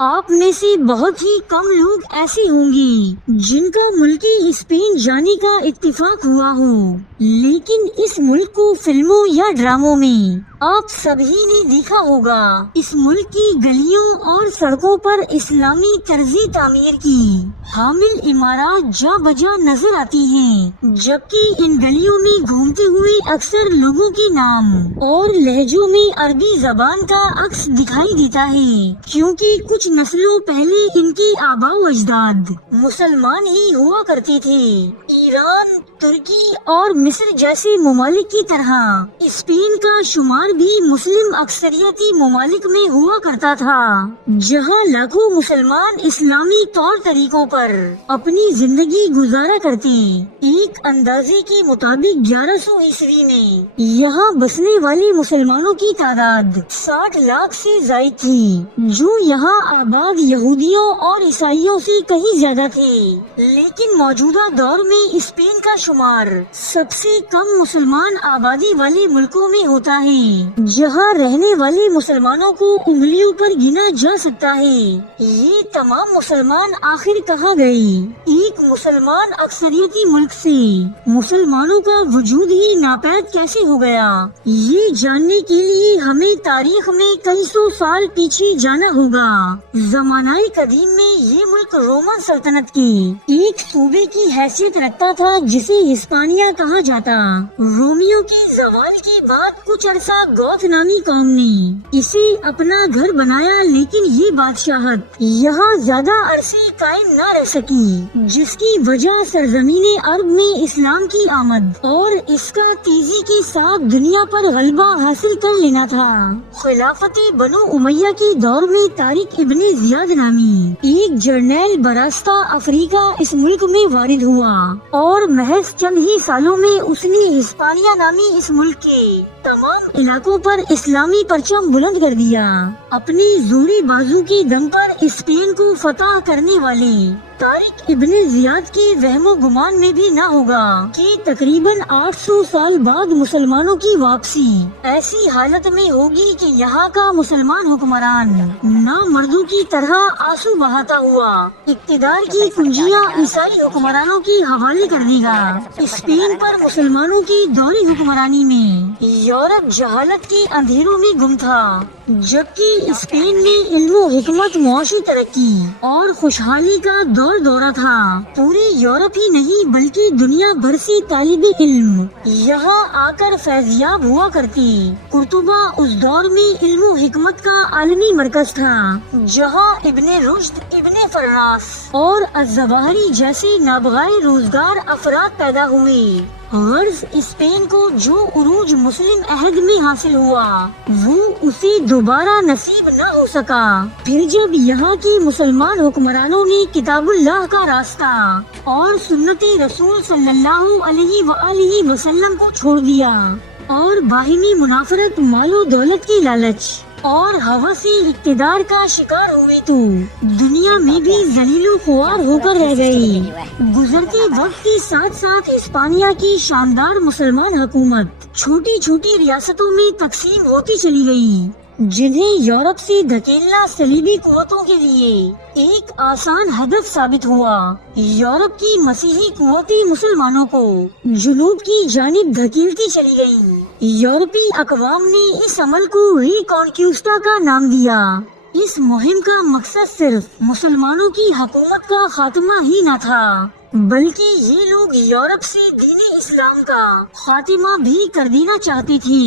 آپ میں سے بہت ہی کم لوگ ایسے ہوں گے جن کا ملکی اسپین جانے کا اتفاق ہوا ہو، لیکن اس ملک کو فلموں یا ڈراموں میں آپ سبھی نے دیکھا ہوگا۔ اس ملک کی گلیوں اور سڑکوں پر اسلامی طرز تعمیر کی حامل عمارات جا بجا نظر آتی ہیں، جبکہ ان گلیوں میں گھومتے ہوئے اکثر لوگوں کے نام اور لہجوں میں عربی زبان کا عکس دکھائی دیتا ہے، کیونکہ کچھ نسلوں پہلے ان کے آباء و اجداد مسلمان ہی ہوا کرتے تھے۔ ایران، ترکی اور مصر جیسے ممالک کی طرح اسپین کا شمار بھی مسلم اکثریتی ممالک میں ہوا کرتا تھا، جہاں لاکھوں مسلمان اسلامی طور طریقوں پر اپنی زندگی گزارا کرتے۔ ایک اندازے کے مطابق 1100 عیسوی میں یہاں بسنے والے مسلمانوں کی تعداد 60 لاکھ سے زائد تھی، جو یہاں آباد یہودیوں اور عیسائیوں سے کہیں زیادہ تھے۔ لیکن موجودہ دور میں اسپین کا شمار سب سے کم مسلمان آبادی والے ملکوں میں ہوتا ہے، جہاں رہنے والے مسلمانوں کو انگلیوں پر گنا جا سکتا ہے۔ یہ تمام مسلمان آخر کہاں گئے؟ ایک مسلمان اکثریتی ملک سے مسلمانوں کا وجود ہی ناپید کیسے ہو گیا؟ یہ جاننے کے لیے ہمیں تاریخ میں کئی سو سال پیچھے جانا ہوگا۔ زمانہ قدیم میں یہ ملک رومن سلطنت کے ایک صوبے کی حیثیت رکھتا تھا جسے ہسپانیہ کہا جاتا۔ رومیوں کی زوال کے بعد کچھ عرصہ گوتھ نامی قوم نے اسے اپنا گھر بنایا، لیکن یہ بادشاہت یہاں زیادہ عرصے قائم نہ رہ سکی، جس کی وجہ سرزمین عرب میں اسلام کی آمد اور اس کا تیزی کے ساتھ دنیا پر غلبہ حاصل کر لینا تھا۔ خلافت بنو امیہ کے دور میں طارق ابن زیاد نامی ایک جرنیل براستہ افریقہ اس ملک میں وارد ہوا، اور محض چند ہی سالوں میں اس نے ہسپانیہ نامی اس ملک کے تمام علاقوں پر اسلامی پرچم بلند کر دیا۔ اپنے زوری بازو کے دم پر اسپین کو فتح کرنے والے طارق ابن زیاد کے وہم و گمان میں بھی نہ ہوگا کہ تقریباً 800 سال بعد مسلمانوں کی واپسی ایسی حالت میں ہوگی کہ یہاں کا مسلمان حکمران نامردوں کی طرح آنسو بہاتا ہوا اقتدار کی کنجیاں عیسائی حکمرانوں کے حوالے کر دے گا۔ اسپین پر مسلمانوں کی دوری حکمرانی میں یورپ جہالت کے اندھیروں میں گم تھا، جبکہ اسپین میں علم و حکمت، معاشی ترقی اور خوشحالی کا دورہ تھا۔ پورے یورپ ہی نہیں بلکہ دنیا بھر سے طالب علم یہاں آ کر فیضیاب ہوا کرتے۔ قرطبہ اس دور میں علم و حکمت کا عالمی مرکز تھا، جہاں ابن رشد، ابن فراس اور الظواہری جیسے نابغہ روزگار افراد پیدا ہوئے۔ غرض اسپین کو جو عروج مسلم عہد میں حاصل ہوا وہ اسے دوبارہ نصیب نہ ہو سکا۔ پھر جب یہاں کے مسلمان حکمرانوں نے کتاب اللہ کا راستہ اور سنت رسول صلی اللہ علیہ وآلہ وسلم کو چھوڑ دیا اور باہمی منافرت، مال و دولت کی لالچ اور ہوس اقتدار کا شکار ہوئے تو دنیا میں بھی ذلیل و خوار ہو کر رہ گئے۔ گزرتے وقت کے ساتھ ساتھ ہسپانیہ کی شاندار مسلمان حکومت چھوٹی چھوٹی ریاستوں میں تقسیم ہوتی چلی گئی، جنہیں یورپ سے دھکیلنا صلیبی قوتوں کے لیے ایک آسان ہدف ثابت ہوا۔ یورپ کی مسیحی قوتیں مسلمانوں کو جنوب کی جانب دھکیلتی چلی گئیں۔ یورپی اقوام نے اس عمل کو ری کانکویسٹا کا نام دیا۔ اس مہم کا مقصد صرف مسلمانوں کی حکومت کا خاتمہ ہی نہ تھا، بلکہ یہ لوگ یورپ سے دین اسلام کا خاتمہ بھی کر دینا چاہتے تھے۔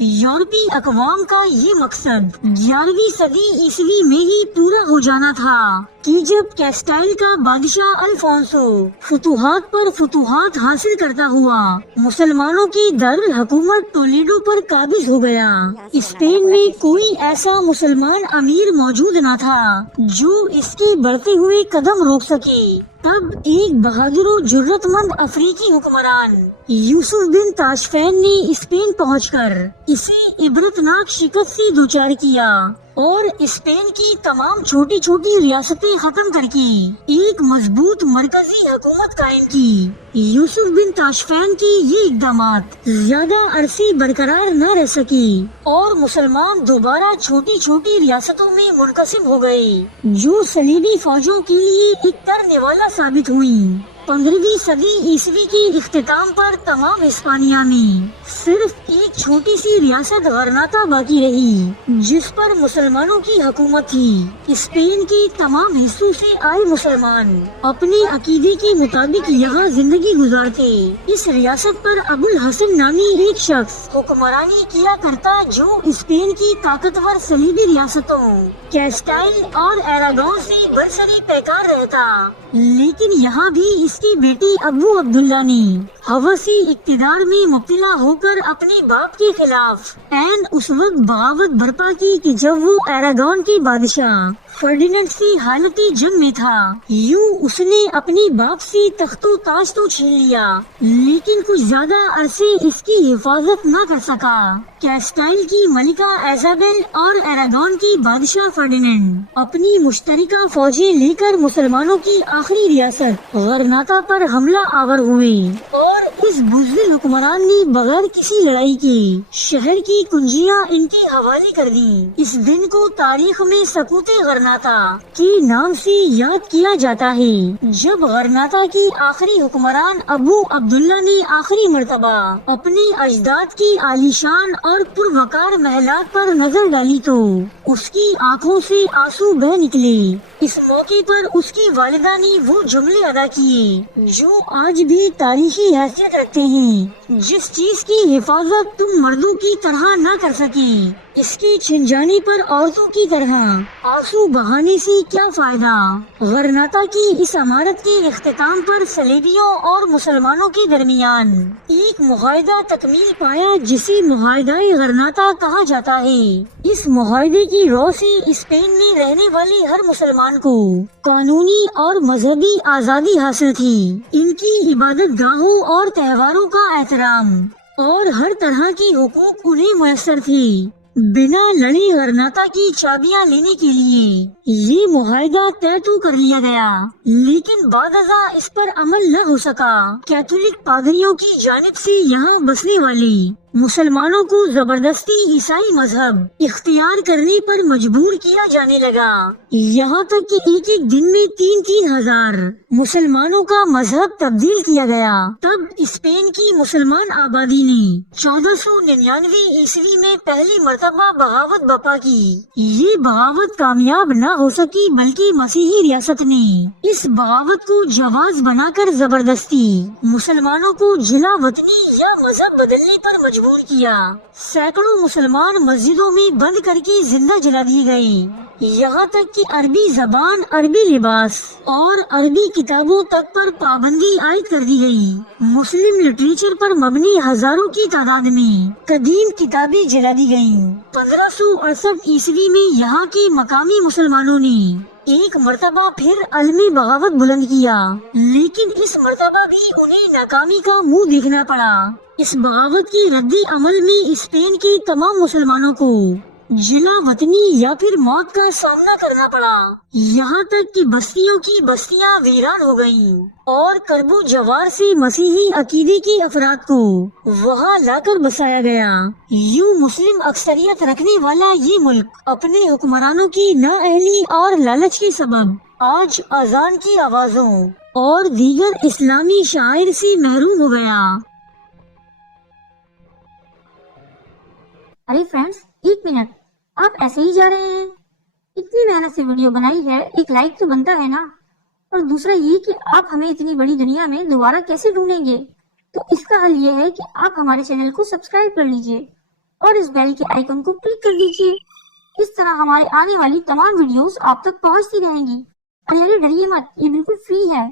یورپی اقوام کا یہ مقصد 11ویں صدی عیسوی میں ہی پورا ہو جانا تھا کہ جب کیسٹائل کا بادشاہ الفونسو فتوحات پر فتوحات حاصل کرتا ہوا مسلمانوں کی دارالحکومت ٹولیڈو پر قابض ہو گیا۔ اسپین میں کوئی ایسا مسلمان امیر موجود نہ تھا جو اس کے بڑھتے ہوئے قدم روک سکے۔ تب ایک بہادر و جرت مند افریقی حکمران یوسف بن تاشفین نے اسپین پہنچ کر اسے عبرتناک شکست سے دوچار کیا۔ اور اسپین کی تمام چھوٹی چھوٹی ریاستیں ختم کر کے ایک مضبوط مرکزی حکومت قائم کی۔ یوسف بن تاشفین کی یہ اقدامات زیادہ عرصے برقرار نہ رہ سکی اور مسلمان دوبارہ چھوٹی چھوٹی ریاستوں میں منقسم ہو گئے، جو صلیبی فوجوں کے لیے ایک ترنے والا ثابت ہوئی۔ 15ویں صدی عیسوی کے اختتام پر تمام ہسپانیہ میں صرف ایک چھوٹی سی ریاست غرناطہ باقی رہی جس پر مسلمانوں کی حکومت تھی۔ اسپین کے تمام حصوں سے آئے مسلمان اپنے عقیدے کے مطابق یہاں زندگی گزارتے۔ اس ریاست پر ابو الحسن نامی ایک شخص حکمرانی کیا کرتا جو اسپین کی طاقتور صلیبی ریاستوں کیسٹائل اور ایراگون سے برسر پیکار رہتا، لیکن یہاں بھی اس کی بیٹی ابو عبداللہ نے حوثی اقتدار میں مبتلا ہو کر اپنے باپ کے خلاف عین اس وقت بغاوت برپا کی کہ جب وہ ایراگون کے بادشاہ فرڈیننڈ سے حالتی جنگ میں تھا۔ یوں اس نے اپنے باپ سے تخت و تاج تو چھین لیا، لیکن کچھ زیادہ عرصے اس کی حفاظت نہ کر سکا۔ کیسٹائل کی ملکہ ایزابیل اور ایراگون کی بادشاہ فرڈیننڈ اپنی مشترکہ فوجیں لے کر مسلمانوں کی آخری ریاست غرناطہ پر حملہ آور ہوئے اور اس بزدل حکمران نے بغیر کسی لڑائی کے شہر کی کنجیاں ان کے حوالے کر دی۔ اس دن کو تاریخ میں سقوط غرناطہ کے نام سے یاد کیا جاتا ہے، جب غرناطہ کی آخری حکمران ابو عبداللہ نے آخری مرتبہ اپنے اجداد کی عالیشان اور پروقار محلات پر نظر ڈالی تو اس کی آنکھوں سے آنسو بہہ نکلے۔ اس موقع پر اس کی والدہ نے وہ جملے ادا کیے جو آج بھی تاریخی حیثیت رکھتے ہیں: جس چیز کی حفاظت تم مردوں کی طرح نہ کر سکے، اس کے چھن جانے پر عورتوں کی طرح آنسو بہانے سے کیا فائدہ۔ غرناطہ کی اس عمارت کے اختتام پر صلیبیوں اور مسلمانوں کے درمیان ایک معاہدہ تکمیل پایا جسے معاہدہ غرناطہ کہا جاتا ہے۔ اس معاہدے کی رو سے اسپین میں رہنے والے ہر مسلمان کو قانونی اور مذہبی آزادی حاصل تھی۔ ان کی عبادت گاہوں اور تہواروں کا احترام اور ہر طرح کی حقوق انہیں میسر تھی۔ بنا لڑے غرناطہ کی چابیاں لینے کے لیے یہ معاہدہ طے تو کر لیا گیا، لیکن بعد ازاں اس پر عمل نہ ہو سکا۔ کیتھولک پادریوں کی جانب سے یہاں بسنے والے مسلمانوں کو زبردستی عیسائی مذہب اختیار کرنے پر مجبور کیا جانے لگا، یہاں تک کہ ایک ایک دن میں 3,000 مسلمانوں کا مذہب تبدیل کیا گیا۔ تب اسپین کی مسلمان آبادی نے 1499 عیسوی میں پہلی مرتبہ بغاوت برپا کی۔ یہ بغاوت کامیاب نہ ہو سکی، بلکہ مسیحی ریاست نے اس بغاوت کو جواز بنا کر زبردستی مسلمانوں کو جلا وطنی یا مذہب بدلنے پر مجبور کیا۔ سینکڑوں مسلمان مسجدوں میں بند کر کے زندہ جلا دیے گئے، یہاں تک کہ عربی زبان، عربی لباس اور عربی کتابوں تک پر پابندی عائد کر دی گئی۔ مسلم لٹریچر پر مبنی ہزاروں کی تعداد میں قدیم کتابیں جلا دی گئیں۔ 1568 عیسوی میں یہاں کے مقامی مسلمانوں نے ایک مرتبہ پھر علم بغاوت بلند کیا، لیکن اس مرتبہ بھی انہیں ناکامی کا منہ دیکھنا پڑا۔ اس بغاوت کے رد عمل میں اسپین کے تمام مسلمانوں کو جلا وطنی یا پھر موت کا سامنا کرنا پڑا، یہاں تک کہ بستیوں کی بستیاں ویران ہو گئیں اور کرب و جوار سے مسیحی عقیدے کے افراد کو وہاں لا کر بسایا گیا۔ یوں مسلم اکثریت رکھنے والا یہ ملک اپنے حکمرانوں کی نااہلی اور لالچ کے سبب آج اذان کی آوازوں اور دیگر اسلامی شعائر سے محروم ہو گیا۔ ارے فرینڈز، ایک منٹ، آپ ایسے ہی جا رہے ہیں؟ اتنی محنت سے ویڈیو بنائی ہے، ایک لائک تو بنتا ہے نا؟ اور دوسرا یہ کہ آپ ہمیں اتنی بڑی دنیا میں دوبارہ کیسے ڈھونڈیں گے؟ تو اس کا حل یہ ہے کہ آپ ہمارے چینل کو سبسکرائب کر لیجئے اور اس بیل کے آئیکن کو کلک کر دیجئے۔ اس طرح ہمارے آنے والی تمام ویڈیوز آپ تک پہنچتی رہیں گی۔ ارے ڈریے مت، یہ بالکل فری ہے۔